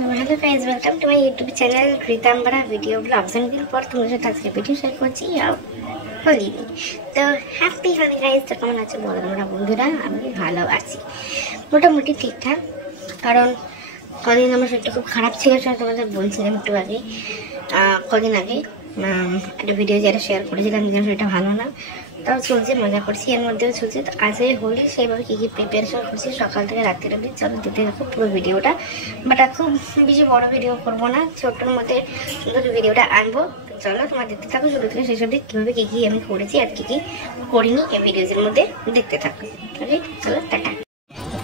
तो hello guys, welcome to my YouTube channel Ritambara video blogs and दिन पर तुम्हारे साथ आज के वीडियो शेयर করছি হোলি তো হ্যাপি হোলি গাইস। তো কেমন আছো বলো তোমরা বন্ধুরা? আমি ভালো আছি, মোটামুটি ঠিকঠাক। কারণ কদিন আমার শরীরটা খুব খারাপ ছিল, সেটা তোমাদের বলছিলাম একটু আগে। কদিন আগে একটা ভিডিও যেটা শেয়ার করেছিলাম যে শরীরটা ভালো না, তাও চলছে, মজা করছি, এর মধ্যেও চলছে। তো আজকে হোলি সেইভাবে কী কী প্রিপারেশন করছি সকাল থেকে রাত্রে অবধি, চলো দেখতে থাকো পুরো ভিডিওটা। বাট খুব বেশি বড় ভিডিও করবো না, ছোট্টর মধ্যে সুন্দর ভিডিওটা আনবো। তো চলো তোমার দেখতে থাকো শুরু থেকে শেষ অবধি, কীভাবে কী কী আমি করেছি আর কী কী করিনি এই ভিডিওজের মধ্যে দেখতে থাকো। ওকে চলো টাটা।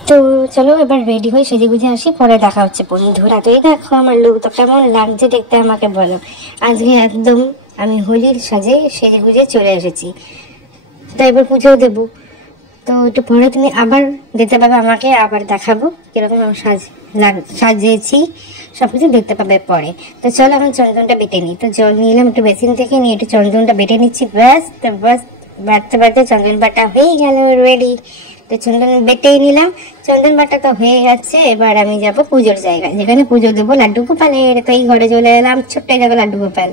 তো চলো এবার রেডি হয়ে সেজে গুজে আসি, পরে দেখা হচ্ছে বন্ধুরা। তো এই দেখো আমার লুক তো কেমন লাগছে দেখতে আমাকে বলো। আজকে একদম আমি হোলির সাজে সেজে গুজে চলে এসেছি, তো এবার পুজো দেবো। তো একটু পরে তুমি আবার দেখতে পাবে আমাকে, আবার দেখাবো কিরকম আমার সাজিয়েছি, সব কিছু দেখতে পাবে পরে। তো চলো এখন চন্দনটা বেটে নিই। তো জল নিলাম একটু বেসিন থেকে, নিয়ে একটু চন্দনটা বেটে নিচ্ছি। ব্যাস, তো বাস বাড়তে বাড়তে চন্দন বাটা হয়ে গেল রেডি। তো চন্দন বেটেই নিলাম, চন্দন বাটা তো হয়ে গেছে। এবার আমি যাব পুজোর জায়গায়, যেখানে পুজো দেবো লাড্ডু গোপালের। তো এই ঘরে চলে এলাম, ছোট্ট যাবো লাড্ডু গোপাল।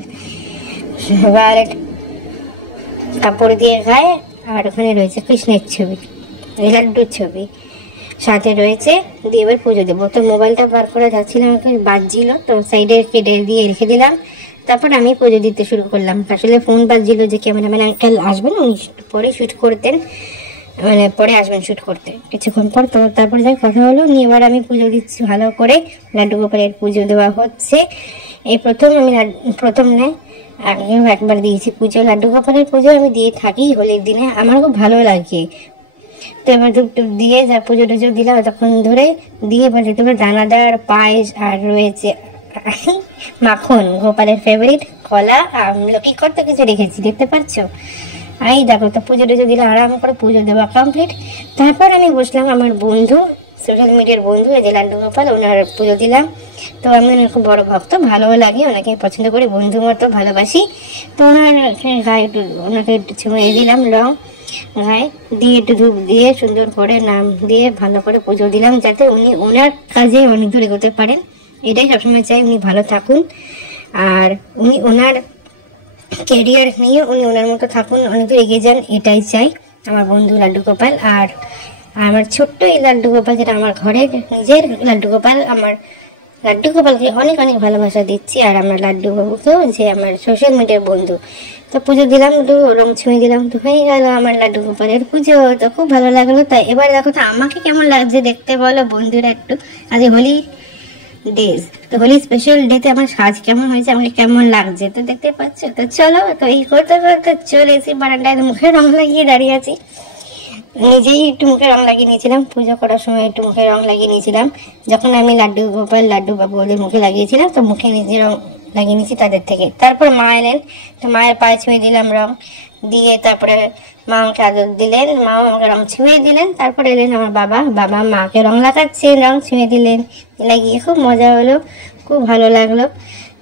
এবার কাপড় দিয়ে গায়ে, আর ওখানে রয়েছে কৃষ্ণের ছবি, এই লাড্ডুর ছবি সাথে রয়েছে, দিয়ে এবার পুজো দেবো। তো মোবাইলটা বার করে যাচ্ছিলাম, বাজছিল, তো সাইডে কেটে দিয়ে রেখে দিলাম। তারপর আমি পুজো দিতে শুরু করলাম। আসলে ফোন বাজছিল যে ক্যামেরাম্যান আঙ্কেল আসবেন, উনি পরে শ্যুট করতেন, মানে পরে আসবেন শ্যুট করতে কিছুক্ষণ পর। তো তারপরে যাই কথা হলো, নিয়ে এবার আমি পুজো দিচ্ছি ভালো করে। লাড্ডু গোপালের পুজো দেওয়া হচ্ছে, এই প্রথম আমি প্রথম নেয়, আগেও একবার দিয়েছি পুজো। লাড্ডু গোপালের পুজো আমি দিয়ে থাকি হোলির দিনে, আমার খুব ভালো লাগে। তো এবার ধূপ টুপ দিয়ে যা পুজো টুজো দিলাম তখন ধরে দিয়ে, এবার দিতে হবে দানাদার পায়েস, আর রয়েছে মাখন, গোপালের ফেভারিট, কলা, আমলকি, কত কিছু রেখেছি দেখতে পাচ্ছ। এই দেখো, তো পুজো টুজো দিলাম, আরাম করে পুজো দেওয়া কমপ্লিট। তারপর আমি বসলাম, আমার বন্ধু, সোশ্যাল মিডিয়ার বন্ধু, এই যে লাড্ডু গোপাল, ওনার পুজো দিলাম। তো আমি ওনার খুব বড় ভক্ত, ভালোও লাগে, ওনাকে পছন্দ করি, বন্ধু মতো ভালোবাসি। তো ওনার গায়ে একটু, ওনাকে একটু ছুঁয়ে দিলাম রং গায়ে দিয়ে, একটু ধূপ দিয়ে সুন্দর করে নাম দিয়ে ভালো করে পুজো দিলাম, যাতে উনি ওনার কাজে অনেক দূর এগোতে পারেন। এটাই সবসময় চাই, উনি ভালো থাকুন, আর উনি ওনার কেরিয়ার নিয়ে উনি ওনার মতো থাকুন, অনেক দূর এগিয়ে যান, এটাই চাই আমার বন্ধু লাড্ডু গোপাল। আর আমার ছোট্ট এই লাড্ডু গোপাল, যেটা আমার ঘরের নিজের লাড্ডু গোপাল, আমার লাড্ডু গোপালকে অনেক অনেক ভালোবাসা দিচ্ছি। আর আমার লাড্ডু বাবুকেও, যে আমার সোশ্যাল মিডিয়ার বন্ধু। তো পুজো দিলাম, একটু রং ছুঁয়ে দিলাম, তো হয়ে গেল আমার লাড্ডু গোপালের পুজো। তো খুব ভালো লাগলো। তাই এবার দেখো তো আমাকে কেমন লাগছে দেখতে বলো বন্ধুরা একটু। আজ হোলি ডেজ, তো হোলি স্পেশাল ডেতে আমার সাজ কেমন হয়েছে, আমাকে কেমন লাগছে তো দেখতে পাচ্ছ। তো চলো, তো এই করতে করতে চলে এসে বারান্দায় মুখে রং লাগিয়ে দাঁড়িয়ে আছি। নিজেই একটু মুখে রং লাগিয়ে নিয়েছিলাম, পুজো করার সময় একটু মুখে রং লাগিয়ে নিয়েছিলাম। যখন আমি লাড্ডু গোপাল, লাড্ডু বাবু ওদের মুখে লাগিয়েছিলাম, তো মুখে নিজে রং লাগিয়ে নিয়েছি তাদের থেকে। তারপর মা এলেন, তো মায়ের পায়ে ছুঁয়ে দিলাম রং দিয়ে। তারপরে মা আমাকে আদর দিলেন, মাও আমাকে রং ছুঁয়ে দিলেন। তারপরে এলেন আমার বাবা, বাবা মাকে রং লাগাচ্ছেন, রং ছুঁয়ে দিলেন, লাগিয়ে খুব মজা হলো, খুব ভালো লাগলো।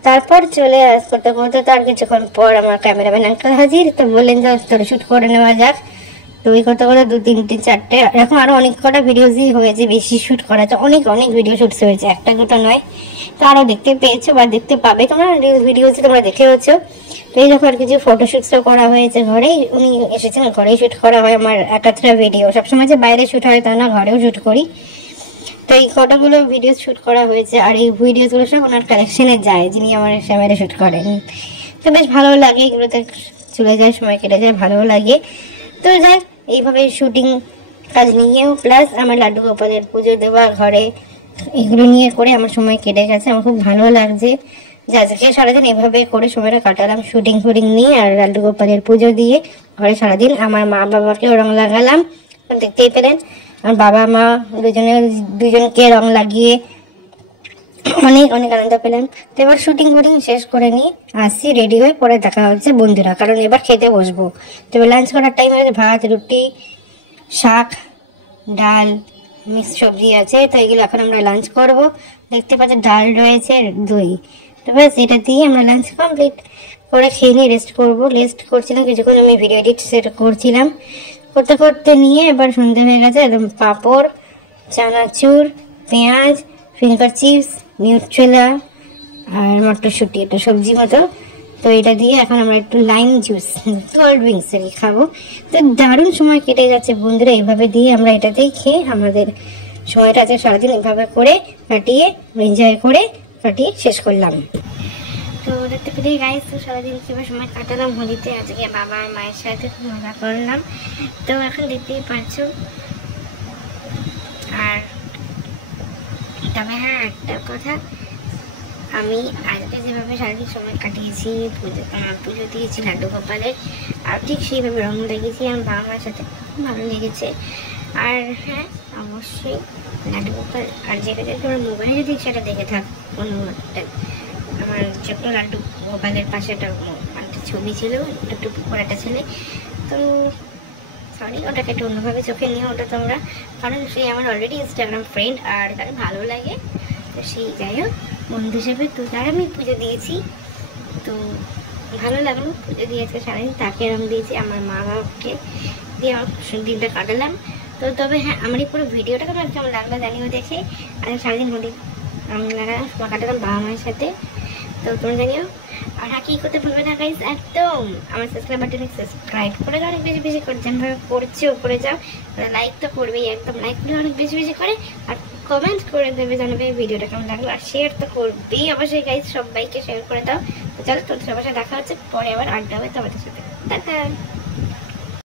তারপর চলে করতে করতে তার কিছুক্ষণ পর আমার ক্যামেরাম্যান আঙ্কেল হাজির। তো বললেন যে তোর শ্যুট করে নেওয়া যাক। তো ওই করতে করতে 2, 3, 4টে, এরকম আরো অনেক কটা ভিডিওসই হয়েছে, বেশি শ্যুট করা আছে, অনেক অনেক ভিডিও শ্যুটস হয়েছে, একটা দুটো নয়। তো আরো দেখতে পেয়েছো বা দেখতে পাবে তোমরা ভিডিওস, তোমরা দেখে হচ্ছে। তো এই যখন আর কিছু ফটোশুটসও করা হয়েছে ঘরেই, উনি এসেছেন, ঘরেই শ্যুট করা হয় আমার একাত্রা ভিডিও। সবসময় যে বাইরে শ্যুট হয় তা না, ঘরেও শ্যুট করি। তো এই কটাগুলো ভিডিও শ্যুট করা হয়েছে, আর এই ভিডিওগুলো সব ওনার কালেকশনে যায়, যিনি আমার ক্যামেরা শ্যুট করেন। তো বেশ ভালো লাগে, এগুলোতে চলে যায়, সময় কেটে যায়, ভালোও লাগে। তো যাই এইভাবে শুটিং কাজ নিয়েও, প্লাস আমার লাড্ডু গোপালের পুজো দেওয়া ঘরে, এগুলো নিয়ে করে আমার সময় কেটে গেছে। আমার খুব ভালো লাগছে যে আজকে সারাদিন এভাবে করে সময়টা কাটালাম, শুটিং নিয়ে আর লাড্ডু গোপালের পুজো দিয়ে ঘরে সারাদিন। আমার মা বাবাকেও রং লাগালাম, দেখতেই পেলেন। আমার বাবা মা দুজনকে রং লাগিয়ে অনেক অনেক আনন্দ পেলাম। তো এবার শুটিং শেষ করে নিয়ে আসছি, রেডি হয়ে পরে দেখা হচ্ছে বন্ধুরা, কারণ এবার খেতে বসবো। তো এবার লাঞ্চ করার টাইম হয়েছে, ভাত, রুটি, শাক, ডাল, মিক্স সবজি আছে। তো এগুলো এখন আমরা লাঞ্চ করব। দেখতে পাচ্ছি ডাল রয়েছে, দই। তো ব্যাস এটা দিয়ে আমরা লাঞ্চ কমপ্লিট করে খেয়ে নিয়ে রেস্ট করবো। রেস্ট করছিলাম কিছুক্ষণ, আমি ভিডিও এডিট করছিলাম, করতে করতে নিয়ে এবার সন্ধ্যে হয়ে গেছে। একদম পাঁপড়, চানাচুর, পেঁয়াজ ফিঙ্গার চিপস, নিউট্রেলা আর মটরশুঁটি, এটা সবজি মতো। তো এটা দিয়ে এখন আমরা একটু লাইম জুস, কোল্ড ড্রিঙ্কস খাবো। তো দারুণ সময় কেটে যাচ্ছে বন্ধুরা, এইভাবে দিয়ে আমরা এটাতেই খেয়ে আমাদের সময়টা আছে সারাদিন এভাবে করে কাটিয়ে এনজয় করে কাটিয়ে শেষ করলাম। তো দেখতে পেলে গাইস, তো সারাদিন কীভাবে সময় কাটালাম হোলিতে। আজকে বাবা আর মায়ের সাথে খুব মজা করলাম। তো এখন দেখতেই পারছো। আর তবে হ্যাঁ, একটা কথা, আমি আজকে যেভাবে সারাদিন সময় কাটিয়েছি, পুজো দিয়েছি লাড্ডু গোপালের, আর ঠিক সেইভাবে রং লেগেছি আমার বাবা মার সাথে, খুব ভালো লেগেছে। আর হ্যাঁ, অবশ্যই লাড্ডু গোপাল আর যেটা যেটা তোমার মোবাইলে দিই সেটা দেখে থাক। কোনো একটা আমার ছোট্ট লাড্ডু গোপালের পাশে একটা ছবি ছিল, একটু একটা ছেলে। তো সরি, ওটাকে একটু অন্যভাবে চোখে নিয়ে ওটা তোমরা, কারণ সে আমার অলরেডি ইনস্টাগ্রাম ফ্রেন্ড আর তার ভালো লাগে। তো সেই যাই হোক, বন্ধু হিসেবে তো তার আমি পুজো দিয়েছি, তো ভালো লাগলো পুজো দিয়েছে সারাদিন। তাকে আমি দিয়েছি, আমার মা বাবাকে দিয়ে আমার দিনটা কাটালাম। তো তবে হ্যাঁ, আমার এই পুরো ভিডিওটা তোমার কেমন লাগলো জানিও দেখে। আর সারাদিন হোলি আমি কাটালাম বাবা মায়ের সাথে, তো তোমরা জানিও। আর হ্যাঁ, কী করতে ভুলবে না গাইস, একদম আমার সাবস্ক্রাইব বাটনে সাবস্ক্রাইব করে দাও অনেক বেশি বেশি করে, যেভাবে করছে করে যাও। লাইক তো করবেই, একদম লাইক করে অনেক বেশি বেশি করে, আর কমেন্ট করে দেবে, জানাবে ভিডিওটা কেমন লাগলো। আর শেয়ার তো করবেই অবশ্যই গাইস, সবাইকে শেয়ার করে দাও। তো চলো, তোর সবার সাথে দেখা হচ্ছে পরে, আবার আড্ডা হবে তোমাদের সাথে। টাটা।